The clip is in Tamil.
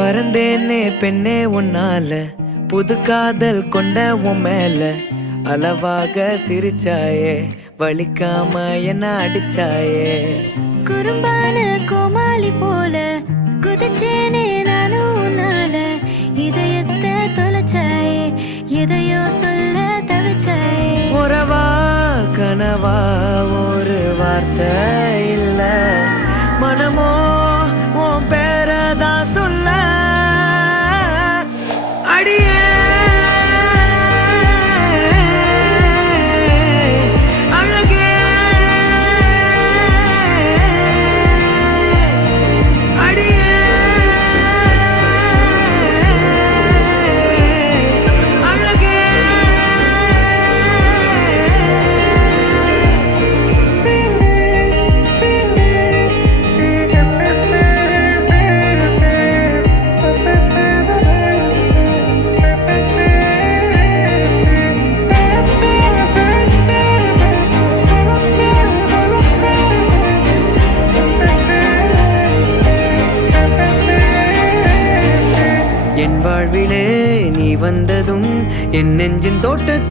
பறந்தேனே பெண்ணே உன்னால, புது காதல் கொண்ட உன் மேல. அளவாக சிரிச்சாயே, வலிக்காம என்ன அடிச்சாயே. குறும்பான கோமாளி போல குதிச்சேனே நானும் உன்னால. இதயத்தை தொலைச்சாயே, எதையோ சொல்ல தவிச்சாயே. உறவா கனவா ஒரு வார்த்தை இல்ல, மனமோ உன் பேரதான் சொல்ல. அடியே அழகே, அடியே அழகே. என் வாழ்விலே நீ வந்ததும் என் நெஞ்சின் தோட்ட